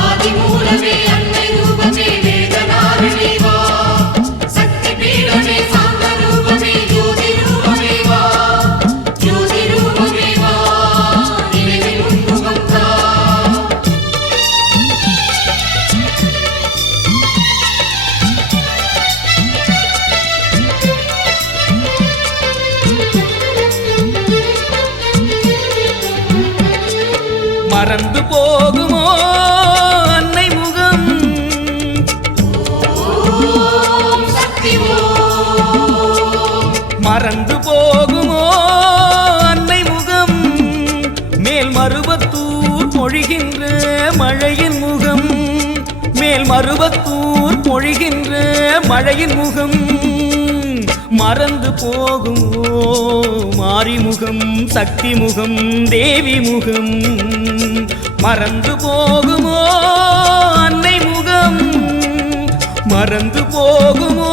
ఆది మూలమే மறந்து போகுமோ அன்னை முகம்? மறந்து போகுமோ அன்னை முகம்? மேல் மருவத்தூர் பொழிகின்ற மழையின் முகம். மேல் மருவத்தூர் பொழிகின்ற மழையின் முகம். மறந்து போகுமோ மாரிமுகம் சக்தி முகம் தேவி முகம் மறந்து போகுமோ அன்னை முகம்? மறந்து போகுமோ